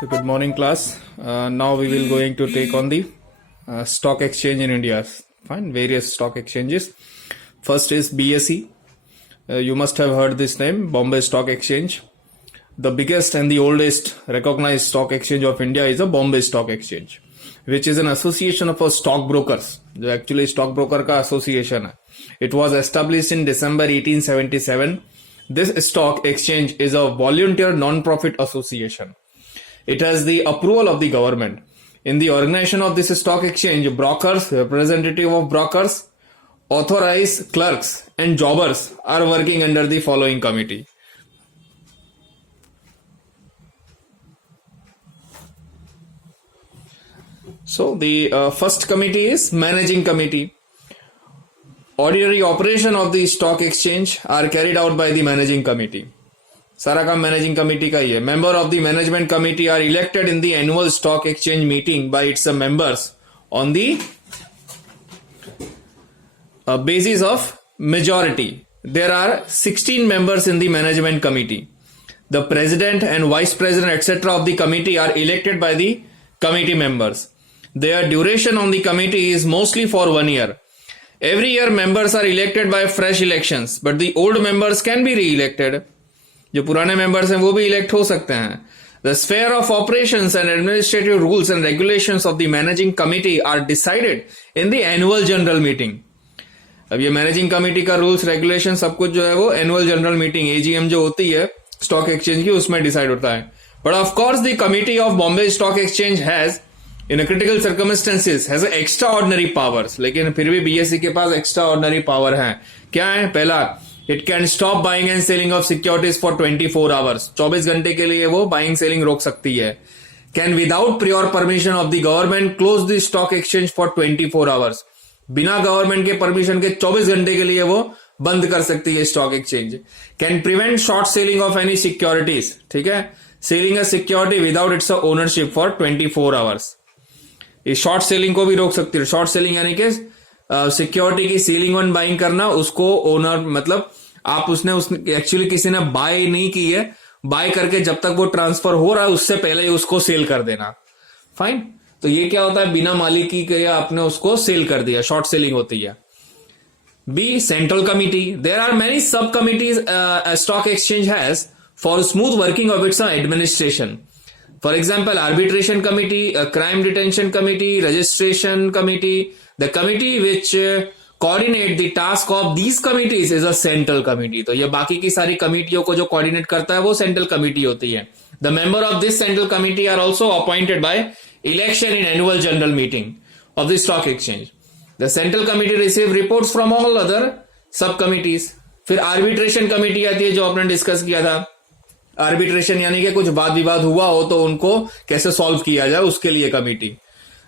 So good morning, class. Now we will going to take on the stock exchange in India. Fine, various stock exchanges. First is BSE. You must have heard this name, Bombay Stock Exchange. The biggest and the oldest recognized stock exchange of India is the Bombay Stock Exchange, which is an association of stockbrokers. जो actually stockbroker का association है. It was established in December 1877. This stock exchange is a volunteer non-profit association. It has the approval of the government. In the organization of this stock exchange, brokers, representative of brokers, authorized clerks and jobbers are working under the following committee. So the first committee is managing committee. Ordinary operation of the stock exchange are carried out by the managing committee. सारा काम managing committee का ही है. Member of the management committee are elected in the annual stock exchange meeting by its members on the basis of majority. There are 16 members in the management committee. The president and vice president etc. of the committee are elected by the committee members. Their duration on the committee is mostly for 1 year. Every year members are elected by fresh elections, but the old members can be re-elected. जो पुराने members हैं वो भी elect हो सकते हैं. The sphere of operations and administrative rules and regulations of the managing committee are decided in the annual general meeting. अब ये मैनेजिंग कमेटी का रूल्स रेगुलेशन सब कुछ जो है वो एनुअल जनरल मीटिंग एजीएम जो होती है स्टॉक एक्सचेंज की उसमें डिसाइड होता है. But of course the committee of Bombay stock exchange has in critical circumstances has extra ordinary powers. लेकिन फिर भी बीएसई के पास एक्स्ट्रा ऑर्डिनरी पावर है. क्या है? पहला, it can stop buying and selling of securities for 24 hours. 24 घंटे के लिए वो बाइंग सेलिंग रोक सकती है. Can without prior permission of the government close the stock exchange for 24 hours. बिना गवर्नमेंट के परमिशन के 24 घंटे के लिए वो बंद कर सकती है stock exchange. Can prevent short selling of any securities. ठीक है, selling a security without its ownership for 24 hours. ये शॉर्ट सेलिंग को भी रोक सकती है. शॉर्ट सेलिंग यानी कि सिक्योरिटी की सेलिंग वन बाइंग करना, उसको ओनर मतलब आप उसने एक्चुअली किसी ने बाय नहीं की है, बाय करके जब तक वो ट्रांसफर हो रहा है उससे पहले ही उसको सेल कर देना. फाइन. तो ये क्या होता है? बिना मालिकी के आपने उसको सेल कर दिया, शॉर्ट सेलिंग होती है. B, central committee. There are many sub committees stock exchange has for smooth working of its administration. For example, arbitration committee, crime detention committee, registration committee. The committee which coordinate the task of these committees is a central committee. तो ये बाकी की सारी कमिटियों को जो coordinate करता है वो सेंट्रल कमिटी होती है. The member of this central committee are also appointed by election in annual general meeting of the stock exchange. The central committee receive reports from all other subcommittees. फिर arbitration committee आती है जो आपने discuss किया था. arbitration यानी कि कुछ वाद विवाद हुआ हो तो उनको कैसे सॉल्व किया जाए उसके लिए committee.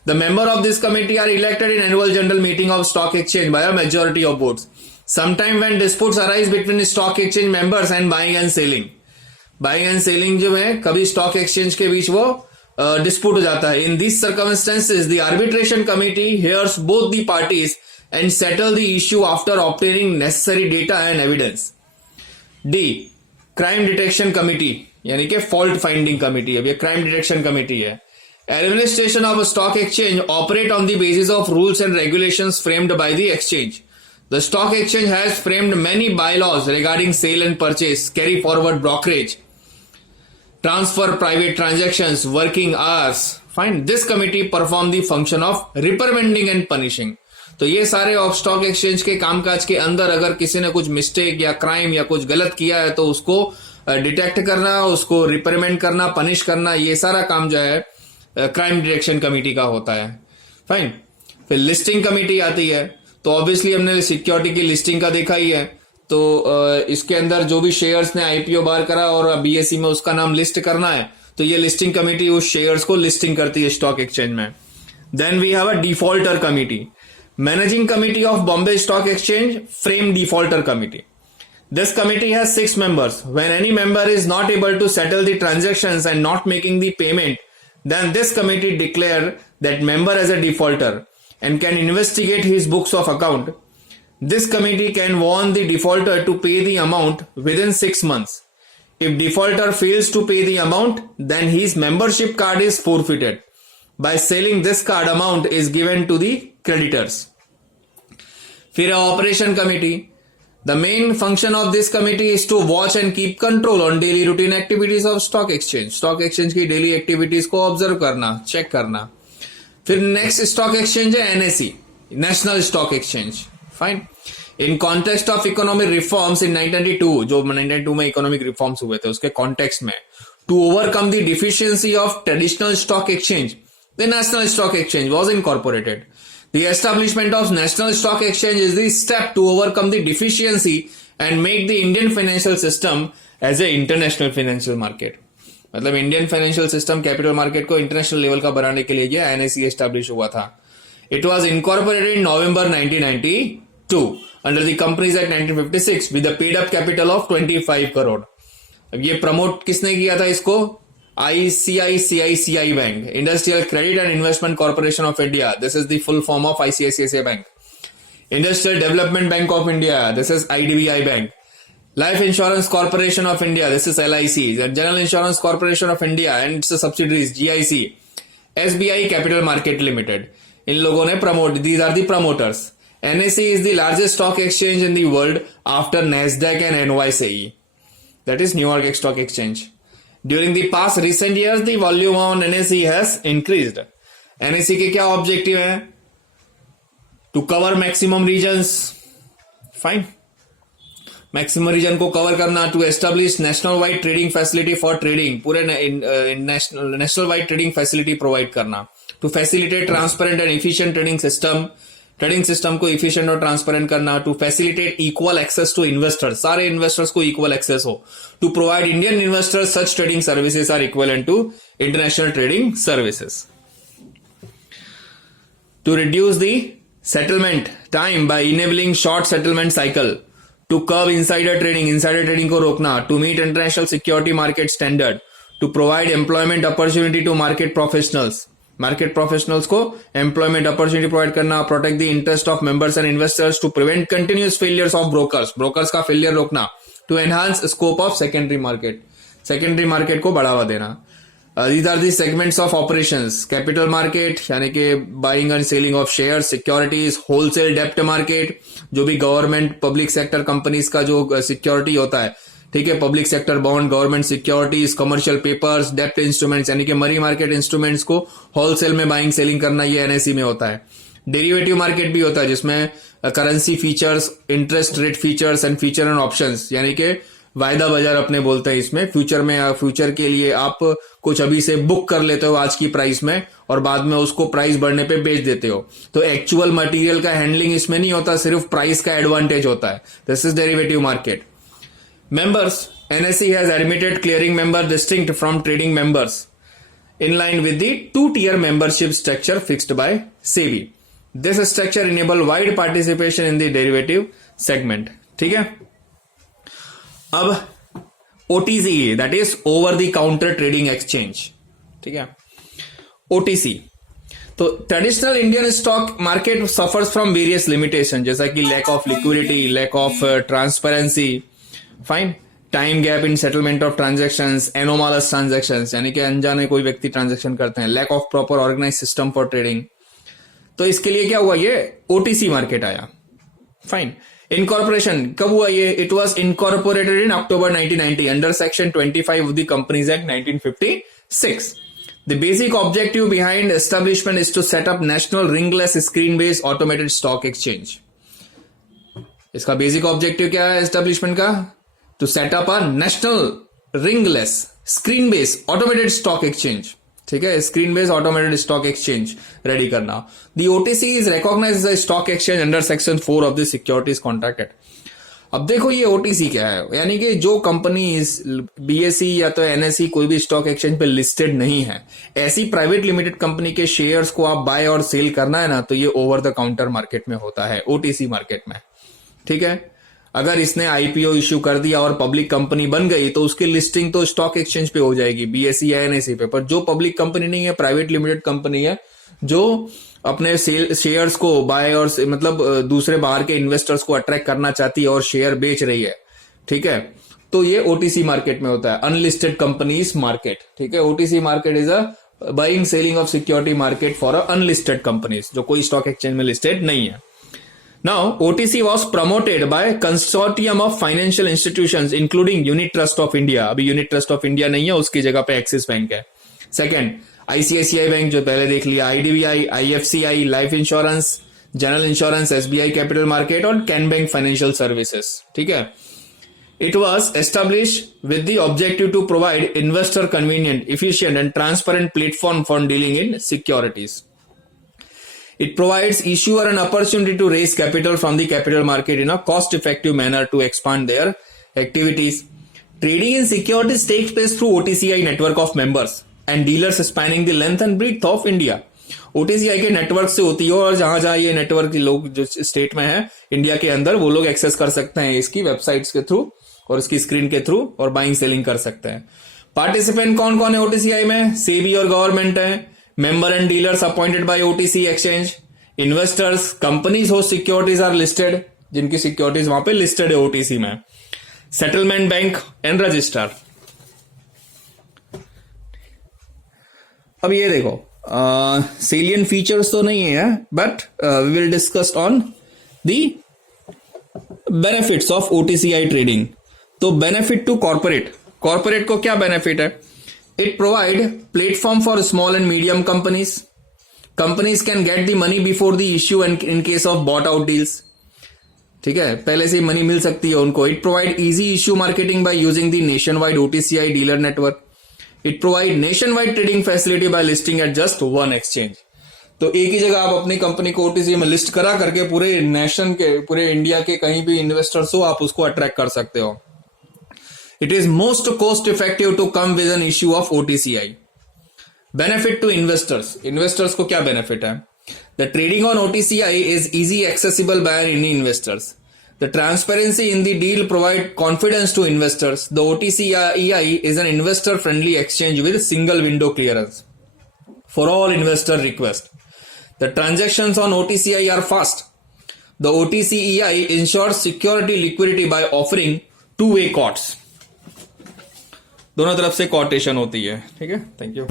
The member of this committee are elected in annual general meeting of stock exchange by a majority of votes. Sometime when disputes arise between stock exchange members and buying and selling. Buying and selling जो है कभी stock exchange के बीच वो dispute हो जाता है. In this circumstances the arbitration committee hears both the parties and settle the issue after obtaining necessary data and evidence. D, crime detection committee यानी कि फॉल्ट फाइंडिंग कमिटी है. ये क्राइम डिटेक्शन कमिटी है. Administration of stock exchange operate on the basis of rules and regulations framed by the exchange. The stock exchange has framed many byelaws regarding sale and purchase, carry forward brokerage, transfer, private transactions, working hours. Fine. This committee perform the function of reprimanding and punishing. तो ये सारे of stock exchange के कामकाज के अंदर अगर किसी ने कुछ मिस्टेक या क्राइम या कुछ गलत किया है तो उसको डिटेक्ट करना, उसको रिप्रिमेंड करना, पनिश करना, ये सारा काम जो है क्राइम डिटेक्शन कमिटी का होता है. फाइन. फिर लिस्टिंग कमिटी आती है. तो ऑब्वियसली हमने सिक्योरिटी की लिस्टिंग का देखा ही है. तो इसके अंदर जो भी शेयर्स ने आईपीओ बार करा और बीएसई में उसका नाम लिस्ट करना है तो ये लिस्टिंग कमेटी उस शेयर्स को लिस्टिंग करती है स्टॉक एक्सचेंज में. Then we have a defaulter committee. Managing committee of Bombay stock exchange frame defaulter committee. This committee has 6 members. When any member is not able to settle the transactions and not making the payment, then this committee declare that member as a defaulter and can investigate his books of account. This committee can warn the defaulter to pay the amount within 6 months. If defaulter fails to pay the amount, then his membership card is forfeited. By selling this card, amount is given to the creditors. फिर operation committee. The main function of this committee is to watch and keep control on daily routine activities of stock exchange. Stock exchange की daily activities को observe करना, check करना. फिर next stock exchange है NSE, National Stock Exchange. Fine. In context of economic reforms in 1992, जो 1992 में economic reforms हुए थे, उसके context में, to overcome the deficiency of traditional stock exchange, the National Stock Exchange was incorporated. The establishment of National Stock Exchange is the step to overcome the deficiency and make the Indian financial system as a international financial market. मतलब Indian financial system capital market को international level का बनाने के लिए ये NSE establish हुआ था. It was incorporated in November 1992 under the companies act 1956 with the paid up capital of 25 crore. अब ये प्रमोट किसने किया था इसको? ICICI bank, industrial credit and investment corporation of India. This is the full form of ICICI bank. Industrial development bank of India, this is IDBI bank. Life Insurance Corporation of India, this is LIC. General Insurance Corporation of India and its subsidiaries GIC. SBI Capital Market Limited. इन लोगों ने promote, these are the promoters. NSE is the largest stock exchange in the world after NASDAQ and NYSE. That is New York Stock Exchange. During the past recent years, the volume on NSE has increased. NSE के क्या objective है? To cover maximum regions. Fine. Maximum region को cover करना, to establish national wide trading facility for trading, पूरे national wide trading facility provide करना, to facilitate transparent and efficient trading system को efficient और transparent करना, to facilitate equal access to investors, सारे investors को equal access हो, to provide Indian investors such trading services are equal to international trading services, to reduce the settlement time by enabling short settlement cycle, to curb insider trading को रोकना, to meet international security market standard, to provide employment opportunity to market professionals को employment opportunity provide करना, protect the interest of members and investors, to prevent continuous failures of brokers का failure रोकना, to enhance scope of secondary market को बढ़ावा देना. These are the segments of operations. Capital market यानी कि buying and selling of shares, securities, wholesale debt market, जो भी government public sector companies का जो सिक्योरिटी होता है, ठीक है, public sector bond, government securities, commercial papers, डेप्ट इंस्ट्रूमेंट्स यानी कि मनी मार्केट इंस्ट्रूमेंट्स को होलसेल में बाइंग सेलिंग करना, ये एनएसई में होता है. डेरिवेटिव मार्केट भी होता है जिसमें currency features, interest rate features and feature and options यानी कि वायदा बाजार अपने बोलते हैं. इसमें फ्यूचर के लिए आप कुछ अभी से बुक कर लेते हो आज की प्राइस में और बाद में उसको प्राइस बढ़ने पे बेच देते हो, तो एक्चुअल मटेरियल का हैंडलिंग इसमें नहीं होता, सिर्फ प्राइस का एडवांटेज होता है. This is derivative market. Members, NSE has admitted clearing member distinct from trading members in line with the two-tier membership structure fixed by SEBI. This structure enable wide participation in the derivative segment. ठीक है. अब OTC, that is over the counter trading exchange. ठीक है. OTC तो traditional Indian stock market suffers from various limitation, जैसा कि lack of liquidity, lack of transparency, fine, time gap in settlement of transactions, anomalous transactions यानी कि अनजाने कोई व्यक्ति ट्रांजैक्शन करते हैं, lack of proper organise system for trading. तो इसके लिए क्या हुआ, ये ओटीसी मार्केट आया. फाइन. इनकॉर्पोरेशन कब हुआ ये? It was incorporated in October 1990 under section 25 of the companies act 1956. The basic objective behind establishment is to set up national ringless screen-based automated stock exchange. इसका बेसिक ऑब्जेक्टिव क्या है establishment का? To set up a national ringless screen-based automated stock exchange. ठीक है, screen-based automated stock exchange ready करना. The OTC is recognized as a stock exchange under section 4 of the Securities Contract Act. अब देखो ये OTC क्या है, यानी कि जो कंपनी बीएसई या तो एनएसई कोई भी स्टॉक एक्सचेंज पे लिस्टेड नहीं है, ऐसी प्राइवेट लिमिटेड कंपनी के शेयर्स को आप बाय और सेल करना है ना, तो ये ओवर द काउंटर मार्केट में होता है, ओटीसी मार्केट में. ठीक है, अगर इसने आईपीओ इश्यू कर दिया और पब्लिक कंपनी बन गई तो उसकी लिस्टिंग तो स्टॉक एक्सचेंज पे हो जाएगी, बीएसई या एनएसई पे. पर जो पब्लिक कंपनी नहीं है, प्राइवेट लिमिटेड कंपनी है, जो अपने शेयर्स को बाय और मतलब दूसरे बाहर के इन्वेस्टर्स को अट्रैक्ट करना चाहती है और शेयर बेच रही है, ठीक है, तो ये ओटीसी मार्केट में होता है, अनलिस्टेड कंपनीज मार्केट। ठीक है, OTC market is a buying selling of security market for a unlisted companies, जो कोई स्टॉक एक्सचेंज में लिस्टेड नहीं है। Now OTC was promoted by consortium of financial institutions including unit trust of India. अभी unit trust of India नहीं है, उसकी जगह पे एक्सिस बैंक है। सेकेंड, आईसीआईसीआई बैंक जो पहले देख लिया, IDBI, IFCI life insurance, general insurance, SBI capital market और कैन बैंक फाइनेंशियल सर्विसेज। ठीक है, it was established with the objective to provide investor convenient, efficient and transparent platform for dealing in securities. It provides issuer an opportunity to raise capital from the capital market in a cost-effective manner to expand their activities. Trading in securities takes place through OTCI network of members and dealers spanning the length and breadth of India. OTCI के network से होती है और जहां जहां ये network लोग जो स्टेट में है इंडिया के अंदर, वो लोग एक्सेस कर सकते हैं इसकी वेबसाइट्स के थ्रू और इसकी स्क्रीन के थ्रू और बाइंग सेलिंग कर सकते हैं. पार्टिसिपेंट कौन कौन है OTCI में? सेबी और गवर्नमेंट है. Member and dealers appointed by OTC exchange. Investors, companies whose securities are listed, जिनकी सिक्योरिटीज वहां पे लिस्टेड है OTC में. Settlement bank and register. अब ये देखो, सेलियन फीचर्स तो नहीं है, but we will discuss on the benefits of OTCI trading. तो बेनिफिट टू कॉर्पोरेट. कॉर्पोरेट को क्या बेनिफिट है? It provide platform for small and medium companies. Companies can get the money before the issue and in case of bought out deals. ठीक है, पहले से ही money मिल सकती है उनको. It provide easy issue marketing by using the nationwide OTCI dealer network. It provide nationwide trading facility by listing at just one exchange. तो एक ही जगह आप अपनी कंपनी को OTC में लिस्ट करा करके पूरे नेशन के, पूरे इंडिया के कहीं भी इन्वेस्टर्स हो, आप उसको अट्रैक्ट कर सकते हो. It is most cost effective to come with an issue of OTCI. Benefit to investors. Investors को क्या benefit है? The trading on OTCI is easy accessible by any investors. The transparency in the deal provide confidence to investors. The OTCI is an investor friendly exchange with single window clearance for all investor requests. The transactions on OTCI are fast. The OTCI ensures security liquidity by offering two-way quotes. दोनों तरफ से quotation होती है. ठीक है, thank you.